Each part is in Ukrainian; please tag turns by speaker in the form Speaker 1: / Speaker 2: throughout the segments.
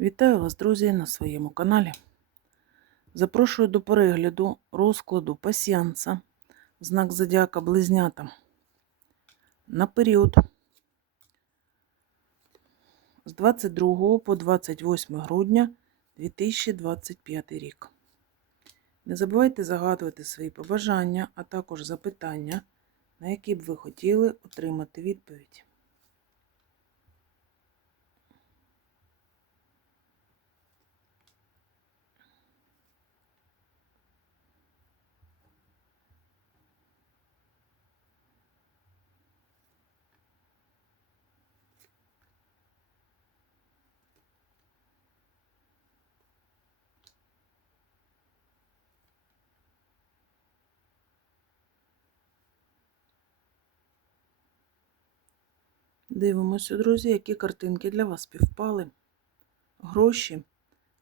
Speaker 1: Вітаю вас, друзі, на своєму каналі. Запрошую до перегляду розкладу пасіанса, знак зодіака Близнята на період з 22 по 28 грудня 2025 рік. Не забувайте загадувати свої побажання, а також запитання, на які б ви хотіли отримати відповідь. Дивимося, друзі, які картинки для вас співпали. Гроші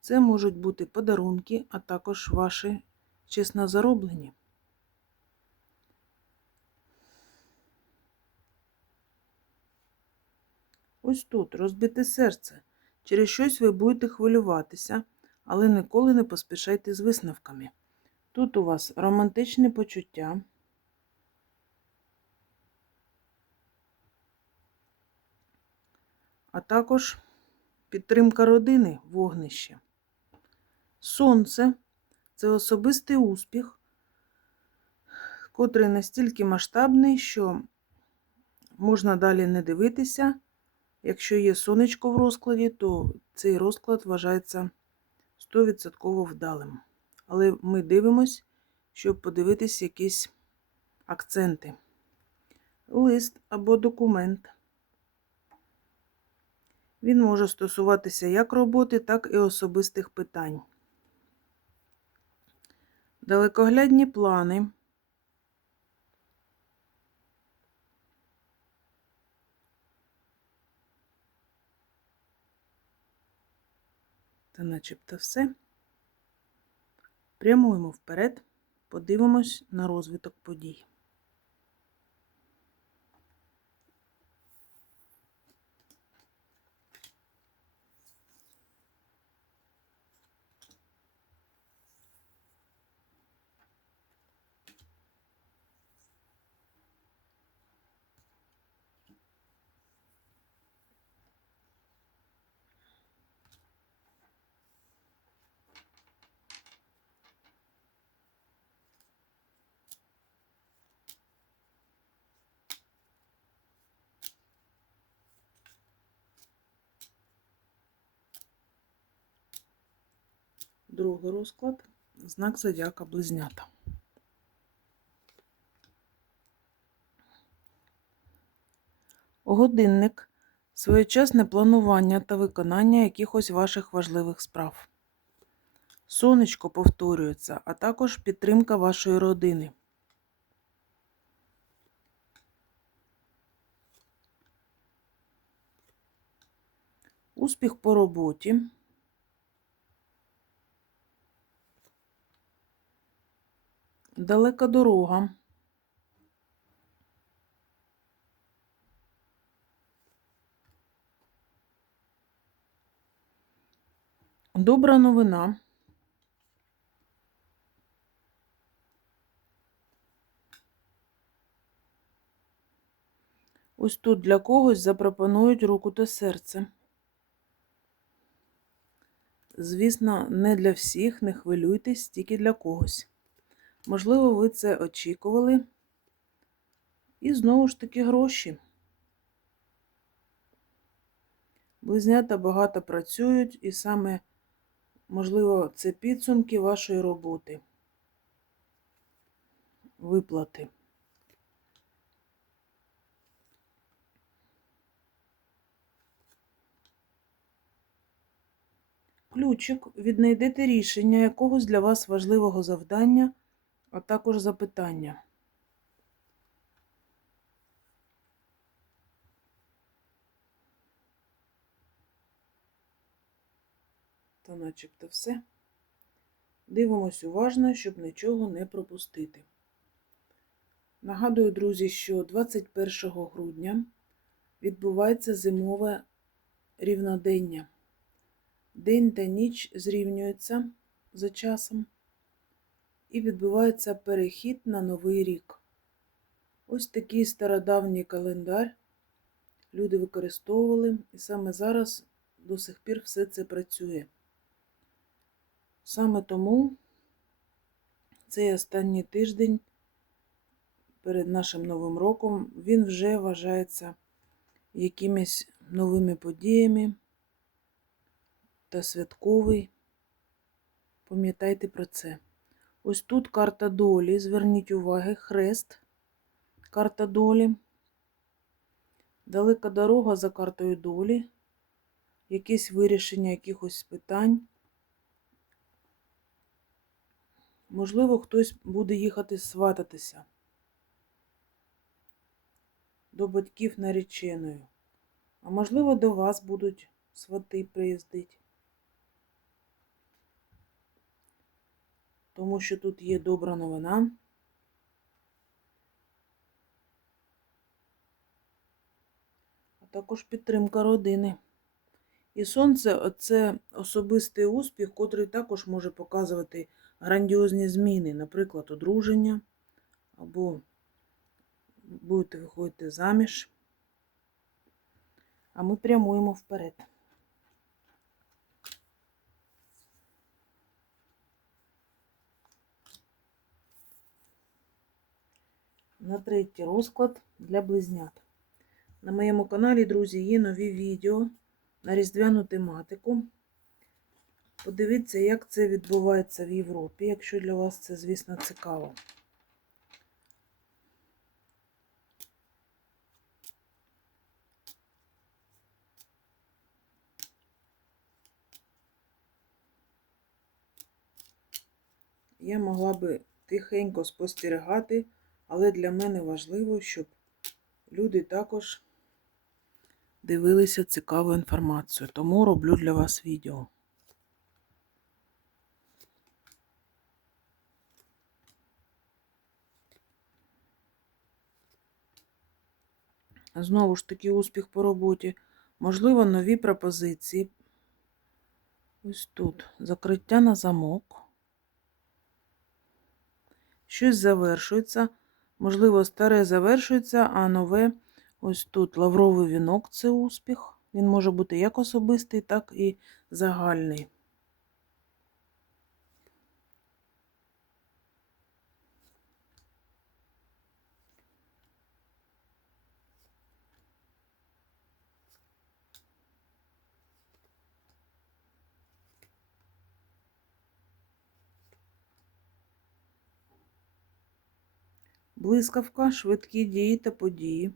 Speaker 1: це можуть бути подарунки, а також ваші чесно зароблені. Ось тут розбите серце. Через щось ви будете хвилюватися, але ніколи не поспішайте з висновками. Тут у вас романтичне почуття. А також підтримка родини вогнище. Сонце це особистий успіх, котрий настільки масштабний, що можна далі не дивитися. Якщо є сонечко в розкладі, то цей розклад вважається 100% вдалим. Але ми дивимось, щоб подивитись якісь акценти. Лист або документ. Він може стосуватися як роботи, так і особистих питань. Далекоглядні плани. Та начебто все. Прямуємо вперед, подивимось на розвиток подій. Другий розклад знак зодіака близнята. Годинник своєчасне планування та виконання якихось ваших важливих справ. Сонечко повторюється, а також підтримка вашої родини. Успіх по роботі. Далека дорога. Добра новина. Ось тут для когось запропонують руку та серце. Звісно, не для всіх, не хвилюйтесь, тільки для когось. Можливо, ви це очікували. І знову ж таки гроші. Близнята багато працюють, і саме, можливо, це підсумки вашої роботи. Виплати. Ключик віднайдете рішення якогось для вас важливого завдання а також запитання. Та начебто все. Дивимось уважно, щоб нічого не пропустити. Нагадую, друзі, що 21 грудня відбувається зимове рівнодення. День та ніч зрівнюються за часом і відбувається перехід на новий рік. Ось такий стародавній календар люди використовували, і саме зараз до сих пір все це працює. Саме тому цей останній тиждень перед нашим Новим роком він вже вважається якимись новими подіями та святковий. Пам'ятайте про це. Ось тут карта долі. Зверніть уваги, хрест, карта долі. Далека дорога за картою долі, якесь вирішення якихось питань. Можливо, хтось буде їхати свататися до батьків нареченою. А можливо, до вас будуть свати приїздити. Тому що тут є добра новина. А також підтримка родини. І сонце це особистий успіх, котрий також може показувати грандіозні зміни, наприклад, одруження, або будете виходити заміж. А ми прямуємо вперед. На третій розклад для близнят. На моєму каналі, друзі, є нові відео на різдвяну тематику. Подивіться, як це відбувається в Європі, якщо для вас це, звісно, цікаво. Я могла би тихенько спостерігати, але для мене важливо, щоб люди також дивилися цікаву інформацію. Тому роблю для вас відео. Знову ж таки, успіх по роботі. Можливо, нові пропозиції. Ось тут закриття на замок. Щось завершується. Можливо, старе завершується, а нове ось тут лавровий вінок це успіх. Він може бути як особистий, так і загальний. Блискавка, швидкі дії та події.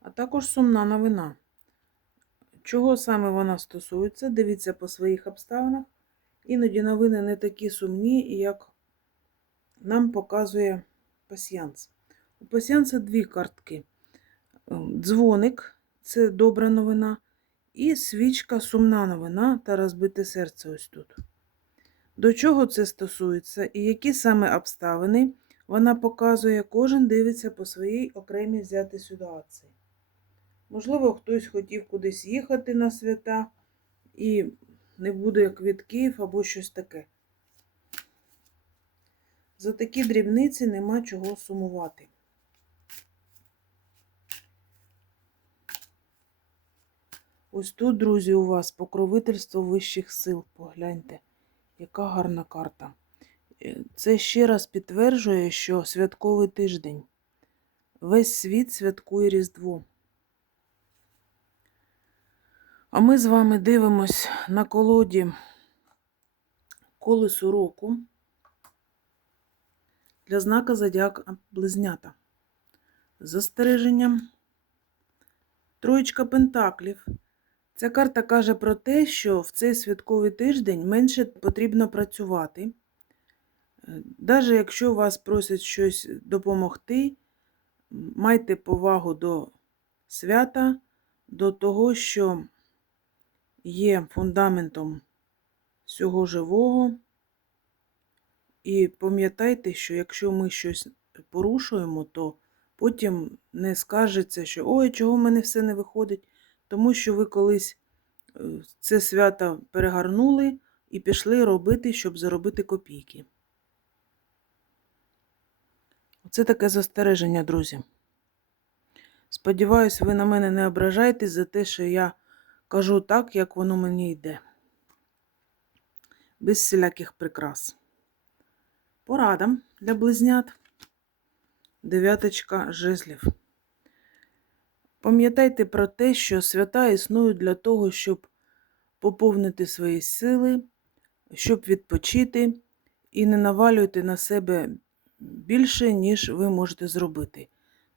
Speaker 1: А також сумна новина. Чого саме вона стосується? Дивіться по своїх обставинах. Іноді новини не такі сумні, як нам показує пасіянс. У пасіянса дві картки. Дзвоник це добра новина. І свічка сумна новина та розбите серце ось тут. До чого це стосується і які саме обставини вона показує, кожен дивиться по своїй окремій взятій ситуації. Можливо, хтось хотів кудись їхати на свята і не буде квітків або щось таке. За такі дрібниці нема чого сумувати. Ось тут, друзі, у вас покровительство вищих сил. Погляньте. Яка гарна карта. Це ще раз підтверджує, що святковий тиждень. Весь світ святкує Різдво. А ми з вами дивимось на колоді колесу року для знака Зодіака Близнята. Застереженням. Троєчка Пентаклів. Ця карта каже про те, що в цей святковий тиждень менше потрібно працювати. Навіть якщо вас просять щось допомогти, майте повагу до свята, до того, що є фундаментом всього живого. І пам'ятайте, що якщо ми щось порушуємо, то потім не скаржиться, що ой, чого в мене все не виходить, тому що ви колись е, це свято перегарнули і пішли робити, щоб заробити копійки. Це таке застереження, друзі. Сподіваюсь, ви на мене не ображаєтесь за те, що я кажу так, як воно мені йде. Без всіляких прикрас. Порада для близнят. Дев'яточка жезлів. Пам'ятайте про те, що свята існують для того, щоб поповнити свої сили, щоб відпочити і не навалюйте на себе більше, ніж ви можете зробити.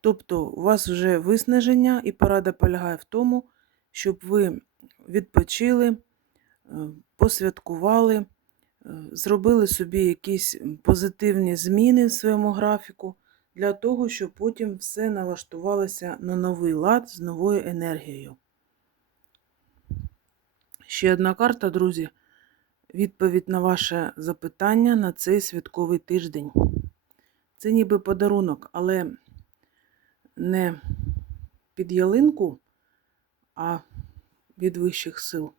Speaker 1: Тобто, у вас вже виснаження, і порада полягає в тому, щоб ви відпочили, е, посвяткували, е, зробили собі якісь позитивні зміни в своєму графіку, для того, щоб потім все налаштувалося на новий лад з новою енергією. Ще одна карта, друзі. Відповідь на ваше запитання на цей святковий тиждень. Це ніби подарунок, але не під ялинку, а від вищих сил.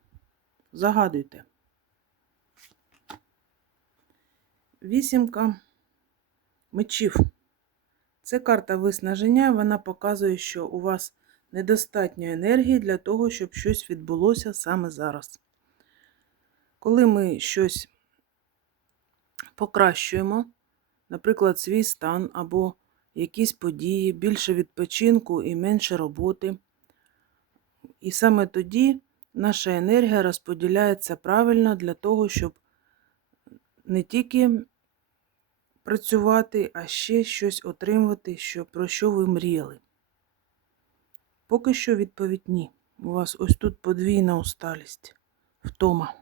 Speaker 1: Загадуйте. Вісімка мечів. Це карта виснаження, вона показує, що у вас недостатньо енергії для того, щоб щось відбулося саме зараз. Коли ми щось покращуємо, наприклад, свій стан або якісь події, більше відпочинку і менше роботи. І саме тоді наша енергія розподіляється правильно для того, щоб не тільки працювати, а ще щось отримувати, що, про що ви мріяли. Поки що відповідь ні. У вас ось тут подвійна усталість, втома.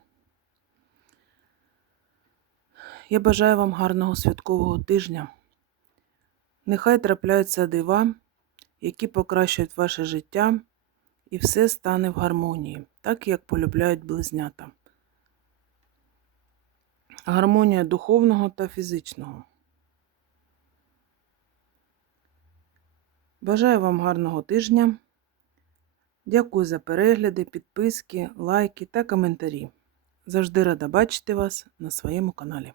Speaker 1: Я бажаю вам гарного святкового тижня. Нехай трапляються дива, які покращують ваше життя, і все стане в гармонії, так як полюбляють близнята. Гармонія духовного та фізичного. Бажаю вам гарного тижня. Дякую за перегляди, підписки, лайки та коментарі. Завжди рада бачити вас на своєму каналі.